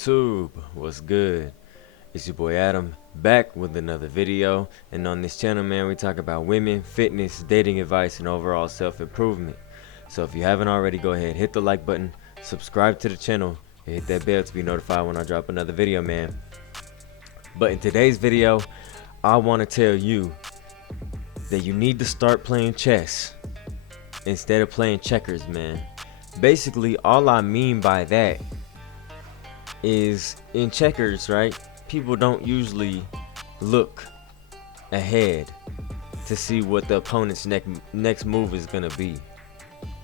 YouTube, what's good? It's your boy Adam, back with another video. And on this channel, man, we talk about women, fitness, dating advice, and overall self-improvement. So if you haven't already, go ahead, hit the like button, subscribe to the channel, and hit that bell to be notified when I drop another video, man. But in today's video, I want to tell you that you need to start playing chess instead of playing checkers, man. Basically, all I mean by that is in checkers, right? People don't usually look ahead to see what the opponent's next move is gonna be.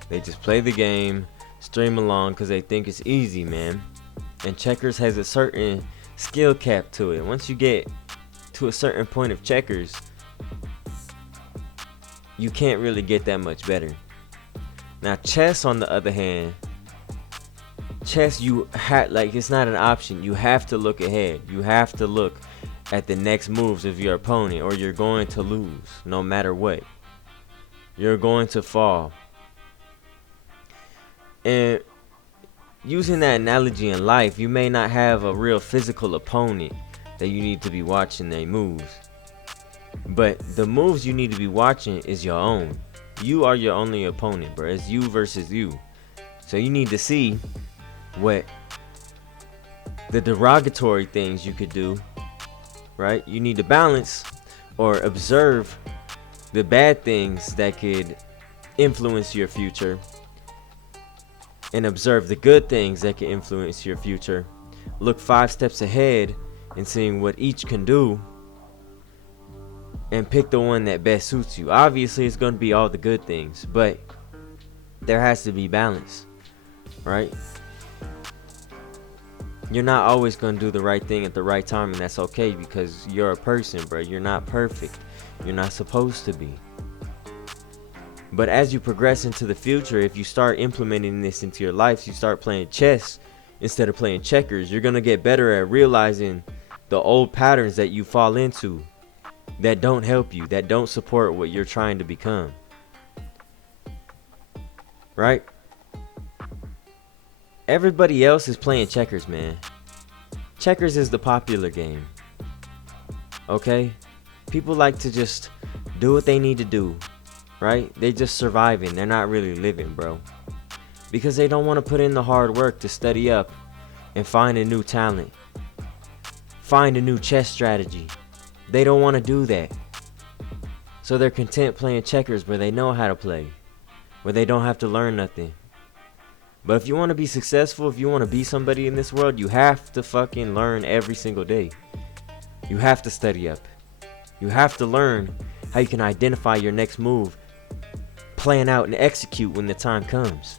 They just play the game, stream along because they think it's easy, man. And checkers has a certain skill cap to it. Once you get to a certain point of checkers, you can't really get that much better. Now chess, on the other hand, chess, it's not an option. You have to look ahead. You have to look at the next moves of your opponent, or you're going to lose no matter what. You're going to fall. And using that analogy in life, you may not have a real physical opponent that you need to be watching their moves, but the moves you need to be watching is your own. You are your only opponent, bro. It's you versus you. So you need to see what the derogatory things you could do, right? You need to balance or observe the bad things that could influence your future, and observe the good things that can influence your future. Look 5 steps ahead and seeing what each can do, and pick the one that best suits you. Obviously it's going to be all the good things, but there has to be balance, right? You're not always going to do the right thing at the right time, and that's okay, because you're a person, bro. You're not perfect. You're not supposed to be. But as you progress into the future, if you start implementing this into your life, you start playing chess instead of playing checkers, you're going to get better at realizing the old patterns that you fall into that don't help you, that don't support what you're trying to become. Right? Everybody else is playing checkers, man. Checkers is the popular game. Okay? People like to just do what they need to do, right? They just surviving. They're not really living, bro. Because they don't want to put in the hard work to study up and find a new talent. Find a new chess strategy. They don't want to do that. So they're content playing checkers where they know how to play, where they don't have to learn nothing. But if you want to be successful, if you want to be somebody in this world, you have to fucking learn every single day. You have to study up. You have to learn how you can identify your next move, plan out and execute when the time comes.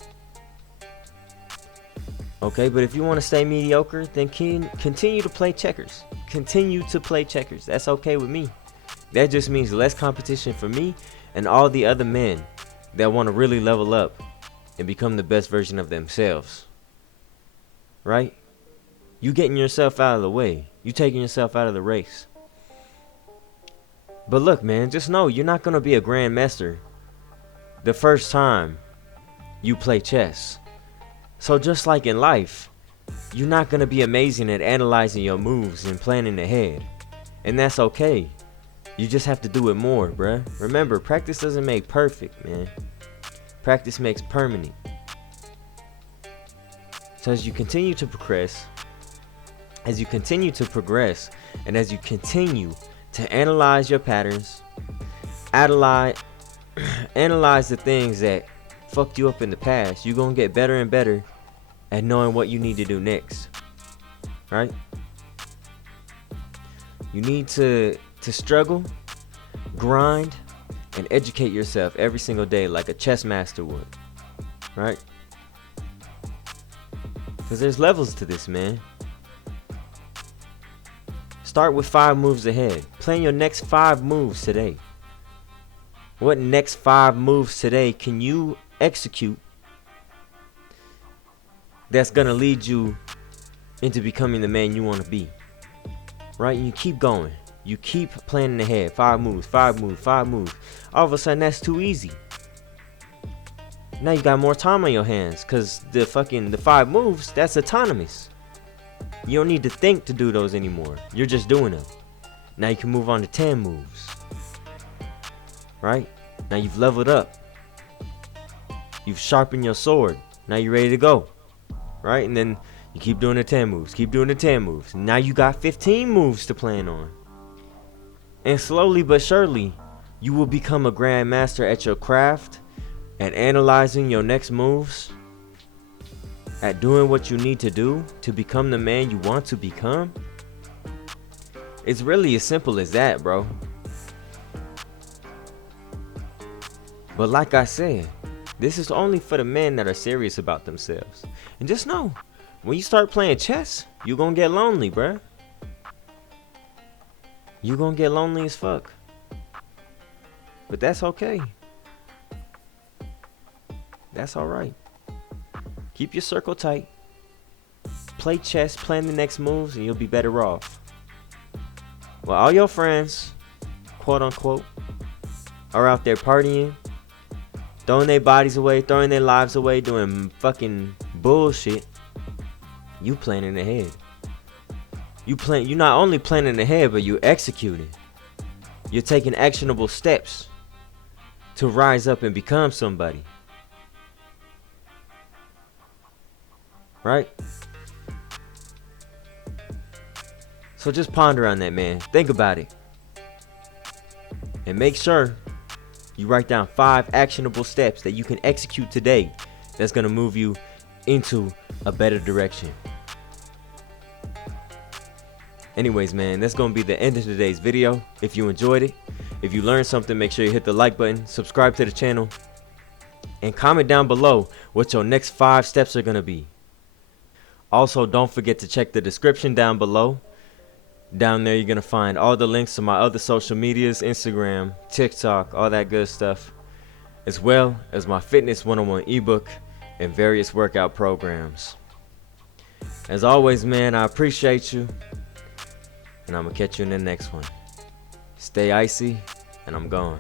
Okay, but if you want to stay mediocre, then continue to play checkers. Continue to play checkers. That's okay with me. That just means less competition for me and all the other men that want to really level up and become the best version of themselves. Right? You getting yourself out of the way. You taking yourself out of the race. But look, man, just know you're not going to be a grandmaster the first time you play chess. So just like in life, you're not going to be amazing at analyzing your moves and planning ahead. And that's okay. You just have to do it more, bruh. Remember, practice doesn't make perfect, man. Practice makes permanent. So as you continue to progress, and as you continue to analyze your patterns, analyze the things that fucked you up in the past, you're gonna get better and better at knowing what you need to do next. Right? You need to struggle, grind, and educate yourself every single day like a chess master would. Right? Because there's levels to this, man. Start with 5 moves ahead. Plan your next 5 moves today. What next 5 moves today can you execute that's gonna lead you into becoming the man you want to be? Right? And you keep going. You keep planning ahead. 5 moves, 5 moves, 5 moves. All of a sudden, that's too easy. Now you got more time on your hands, because the 5 moves, that's autonomous. You don't need to think to do those anymore. You're just doing them. Now you can move on to 10 moves. Right? Now you've leveled up. You've sharpened your sword. Now you're ready to go. Right? And then you keep doing the 10 moves. Keep doing the 10 moves. Now you got 15 moves to plan on. And slowly but surely, you will become a grandmaster at your craft, at analyzing your next moves, at doing what you need to do to become the man you want to become. It's really as simple as that, bro. But like I said, this is only for the men that are serious about themselves. And just know, when you start playing chess, you're gonna get lonely, bruh. You're gonna get lonely as fuck. But that's okay. That's alright. Keep your circle tight. Play chess, plan the next moves, and you'll be better off. Well, all your friends, quote unquote, are out there partying, throwing their bodies away, throwing their lives away, doing fucking bullshit. You planning ahead. You're not only planning ahead, but you executing. You're taking actionable steps to rise up and become somebody. Right? So just ponder on that, man. Think about it. And make sure you write down 5 actionable steps that you can execute today that's going to move you into a better direction. Anyways, man, that's going to be the end of today's video. If you enjoyed it, if you learned something, make sure you hit the like button, subscribe to the channel, and comment down below what your next 5 steps are going to be. Also, don't forget to check the description down below. Down there, you're going to find all the links to my other social medias, Instagram, TikTok, all that good stuff, as well as my Fitness 101 ebook and various workout programs. As always, man, I appreciate you. And I'm going to catch you in the next one. Stay icy, and I'm gone.